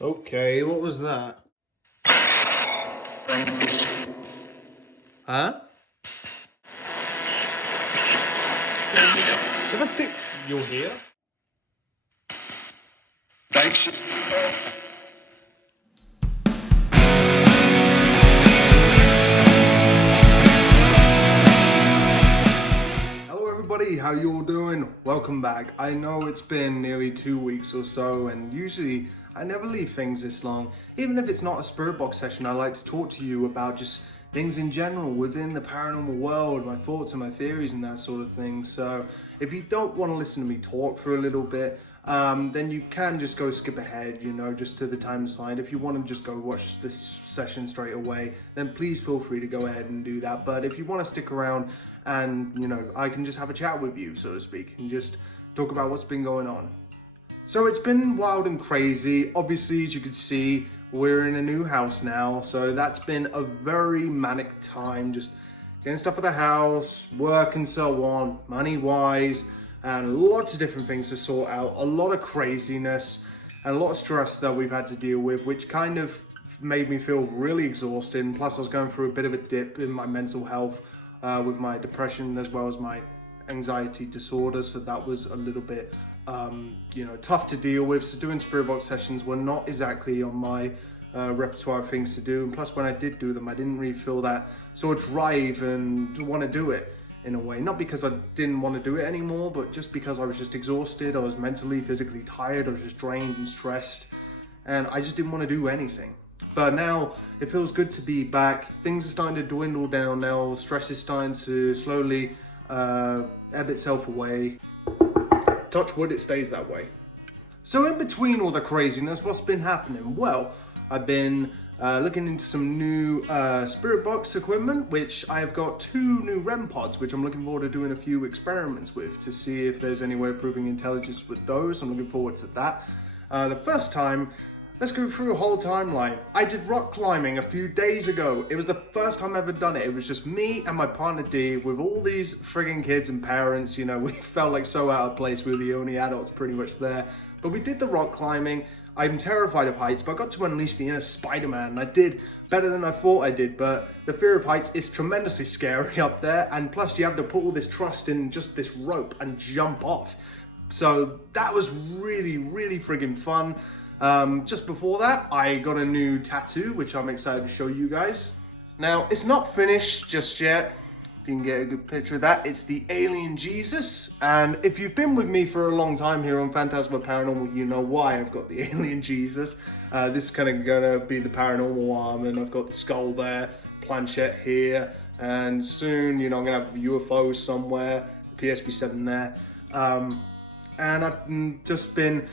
Okay, what was that? Huh? If I stick... You're here? Thanks. Hello everybody, how you all doing? Welcome back. I know it's been nearly 2 weeks or so, and usually I never leave things this long. Even if it's not a spirit box session, I like to talk to you about just things in general within the paranormal world, my thoughts and my theories and that sort of thing. So if you don't want to listen to me talk for a little bit, then you can just go skip ahead, just to the time slide. If you want to just go watch this session straight away, then please feel free to go ahead and do that. But if you want to stick around and, I can just have a chat with you, so to speak, and just talk about what's been going on. So it's been wild and crazy. Obviously, as you can see, we're in a new house now, so that's been a very manic time, just getting stuff for the house, work and so on, money-wise, and lots of different things to sort out, a lot of craziness, and a lot of stress that we've had to deal with, which kind of made me feel really exhausted, and plus I was going through a bit of a dip in my mental health with my depression as well as my anxiety disorder, so that was a little bit tough to deal with. So doing spirit box sessions were not exactly on my repertoire of things to do, and plus when I did do them, I didn't really feel that sort of drive and to want to do it in a way. Not because I didn't want to do it anymore, but just because I was just exhausted. I was mentally, physically tired. I was just drained and stressed, and I just didn't want to do anything. But now it feels good to be back. Things are starting to dwindle down now. Stress is starting to slowly ebb itself away. Touch wood, it stays that way. So in between all the craziness, what's been happening? Well, I've been looking into some new spirit box equipment, which I've got 2 new REM pods, which I'm looking forward to doing a few experiments with to see if there's any way of proving intelligence with those. I'm looking forward to that. The first time, let's go through a whole timeline. I did rock climbing a few days ago. It was the first time I've ever done it. It was just me and my partner D with all these friggin' kids and parents. We felt like so out of place. We were the only adults pretty much there. But we did the rock climbing. I'm terrified of heights, but I got to unleash the inner Spider-Man, and I did better than I thought I did. But the fear of heights is tremendously scary up there, and plus you have to put all this trust in just this rope and jump off. So that was really, really friggin' fun. Just before that, I got a new tattoo, which I'm excited to show you guys. Now, it's not finished just yet. If you can get a good picture of that, it's the Alien Jesus. And if you've been with me for a long time here on Phantasma Paranormal, you know why I've got the Alien Jesus. This is kind of gonna be the paranormal arm, and I've got the skull there, planchette here, and soon, I'm gonna have a UFO somewhere, the PSP-7 there. And I've just been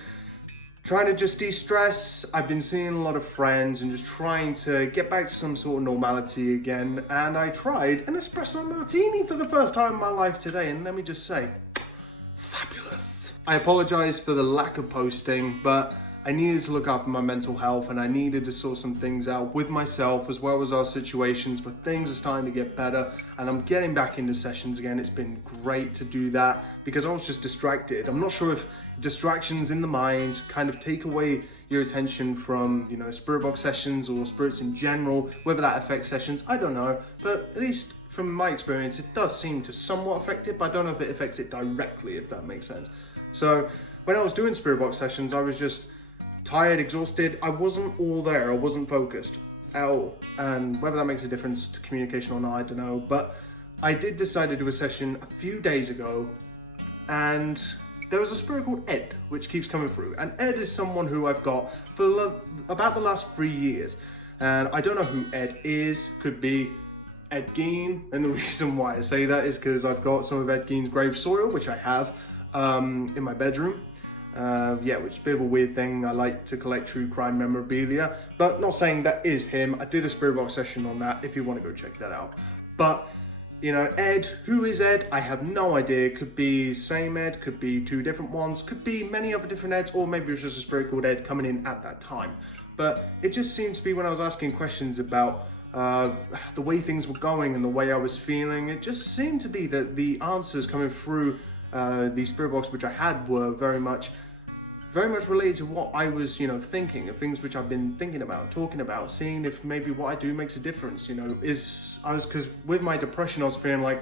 trying to just de-stress. I've been seeing a lot of friends and just trying to get back to some sort of normality again. And I tried an espresso martini for the first time in my life today. And let me just say, fabulous. I apologize for the lack of posting, but I needed to look after my mental health, and I needed to sort some things out with myself as well as our situations, but things are starting to get better and I'm getting back into sessions again. It's been great to do that because I was just distracted. I'm not sure if distractions in the mind kind of take away your attention from, spirit box sessions or spirits in general, whether that affects sessions, I don't know, but at least from my experience, it does seem to somewhat affect it, but I don't know if it affects it directly, if that makes sense. So when I was doing spirit box sessions, I was just tired, exhausted. I wasn't all there. I wasn't focused at all. And whether that makes a difference to communication or not, I don't know. But I did decide to do a session a few days ago, and there was a spirit called Ed, which keeps coming through. And Ed is someone who I've got for about the last 3 years. And I don't know who Ed is. Could be Ed Gein. And the reason why I say that is because I've got some of Ed Gein's grave soil, which I have in my bedroom. Which is a bit of a weird thing. I like to collect true crime memorabilia, but not saying that is him. I did a spirit box session on that if you want to go check that out. But, Ed, who is Ed? I have no idea. Could be same Ed, could be 2 different ones, could be many other different Eds, or maybe it was just a spirit called Ed coming in at that time. But it just seems to be when I was asking questions about the way things were going and the way I was feeling, it just seemed to be that the answers coming through the spirit box which I had were very much very much related to what I was, thinking, of things which I've been thinking about, talking about, seeing if maybe what I do makes a difference, because with my depression, I was feeling like,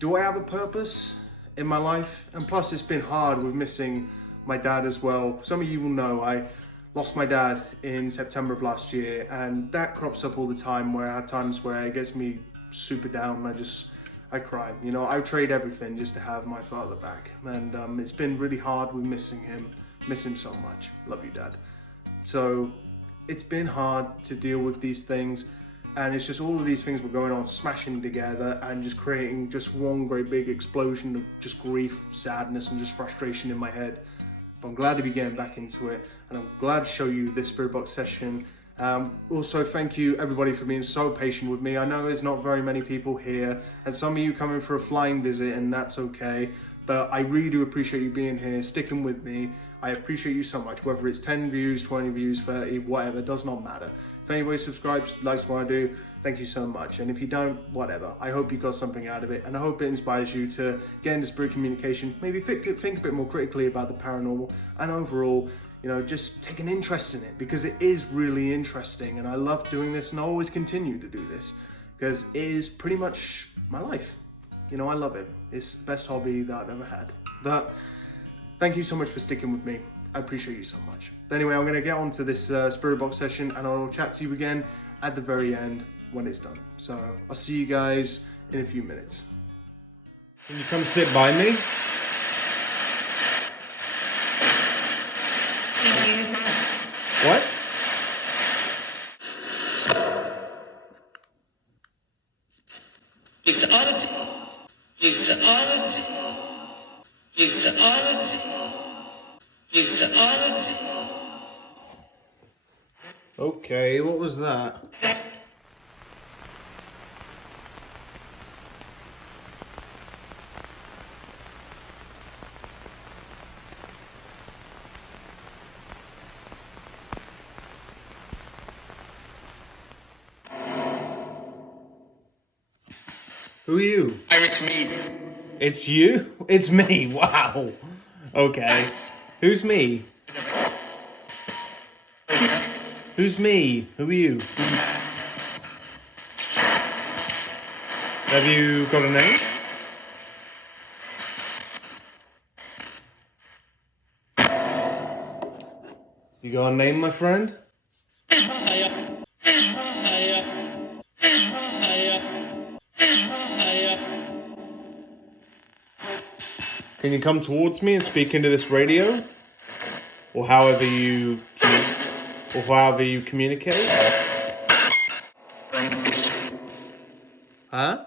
do I have a purpose in my life? And plus it's been hard with missing my dad as well. Some of you will know I lost my dad in September of last year, and that crops up all the time where I have times where it gets me super down and I cry. I would trade everything just to have my father back. And it's been really hard with missing him. Miss him so much. Love you, Dad. So it's been hard to deal with these things, and it's just all of these things were going on, smashing together and just creating just one great big explosion of just grief, sadness, and just frustration in my head. But I'm glad to be getting back into it, and I'm glad to show you this Spirit Box session. Also, thank you everybody for being so patient with me. I know there's not very many people here, and some of you coming for a flying visit, and that's okay. But I really do appreciate you being here, sticking with me. I appreciate you so much, whether it's 10 views, 20 views, 30, whatever, it does not matter. If anybody subscribes, likes what I do, thank you so much. And if you don't, whatever. I hope you got something out of it, and I hope it inspires you to get into spirit communication, maybe think a bit more critically about the paranormal, and overall, just take an interest in it, because it is really interesting, and I love doing this, and I'll always continue to do this, because it is pretty much my life. I love it. It's the best hobby that I've ever had. But thank you so much for sticking with me. I appreciate you so much. But anyway, I'm going to get on to this Spirit Box session, and I'll chat to you again at the very end when it's done. So I'll see you guys in a few minutes. Can you come sit by me? What? It's odd. It's odd. It's odd. It's odd. Okay, what was that? Who are you? It's me. It's you? It's me. Wow. Okay. Who's me? Who's me? Who are you? Have you got a name? You got a name, my friend? Can you come towards me and speak into this radio? Or however you communicate? Huh?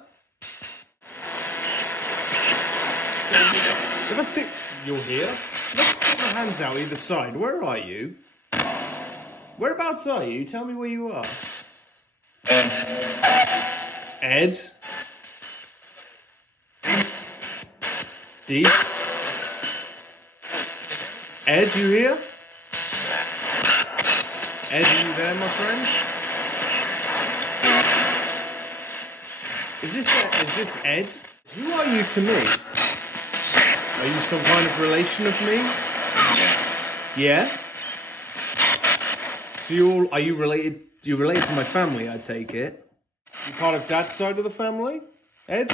If I stick... You're here? Let's put my hands out either side. Where are you? Whereabouts are you? Tell me where you are. Ed? Deep? Ed, you here? Ed, are you there, my friend? Is this Ed? Who are you to me? Are you some kind of relation of me? Yeah? So are you related? You're related to my family, I take it. You part of Dad's side of the family, Ed?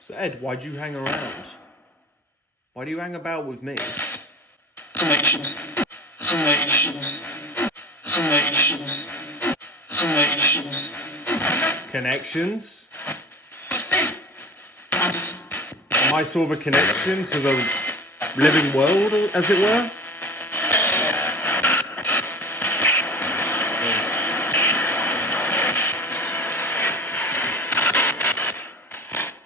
So Ed, why'd you hang around? Why do you hang about with me? Connections. Connections? Am I sort of a connection to the living world, as it were?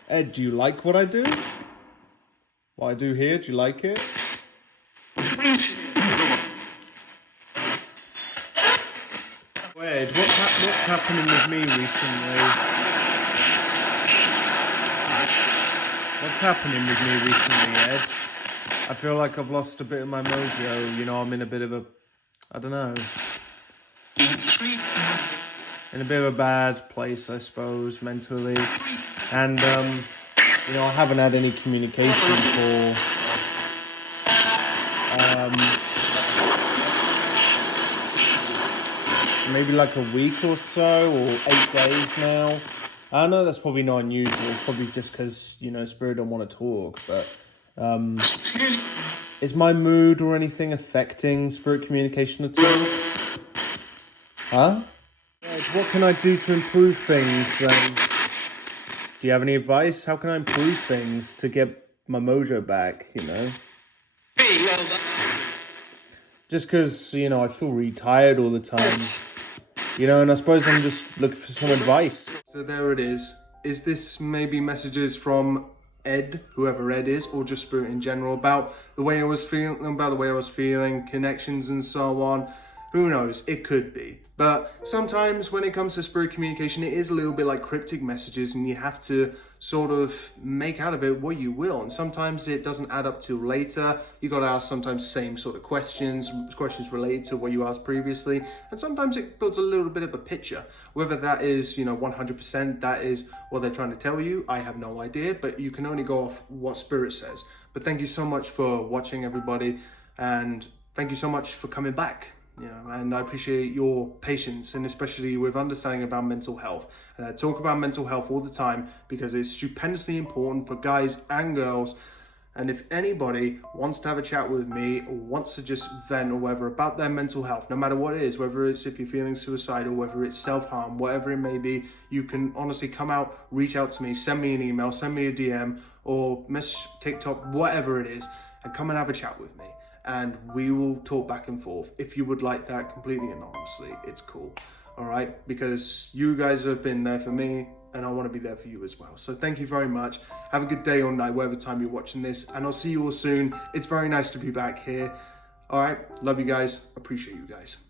Ed, do you like what I do? What I do here, do you like it? Ed, what's happening with me recently? What's happening with me recently, Ed? I feel like I've lost a bit of my mojo. You know, I'm in a bit of a, I don't know, in a bit of a bad place, I suppose, mentally. And, you know, I haven't had any communication for, maybe like a week or so, or 8 days now. I know that's probably not unusual. It's probably just because, you know, Spirit don't want to talk, but is my mood or anything affecting Spirit communication at all? Huh? What can I do to improve things then? Do you have any advice? How can I improve things to get my mojo back, you know? Just because, you know, I feel really tired all the time. You know, and I suppose I'm just looking for some advice. So there it is. Is this maybe messages from Ed, whoever Ed is, or just Spirit in general, about the way I was feeling, connections and so on? Who knows? It could be. But sometimes when it comes to Spirit communication, it is a little bit like cryptic messages, and you have to sort of make out of it what you will. And sometimes it doesn't add up till later. You got to ask sometimes same sort of questions related to what you asked previously. And sometimes it builds a little bit of a picture. Whether that is, you know, 100% that is what they're trying to tell you, I have no idea. But you can only go off what Spirit says. But thank you so much for watching, everybody. And thank you so much for coming back. You know, and I appreciate your patience, and especially with understanding about mental health. And I talk about mental health all the time because it's stupendously important for guys and girls. And if anybody wants to have a chat with me or wants to just vent or whatever about their mental health, no matter what it is, whether it's if you're feeling suicidal, whether it's self-harm, whatever it may be, you can honestly come out, reach out to me, send me an email, send me a DM, or message TikTok, whatever it is, and come and have a chat with me. And we will talk back and forth. If you would like that completely anonymously, it's cool. All right? Because you guys have been there for me, and I want to be there for you as well. So thank you very much. Have a good day or night, whatever time you're watching this, and I'll see you all soon. It's very nice to be back here. All right? Love you guys. Appreciate you guys.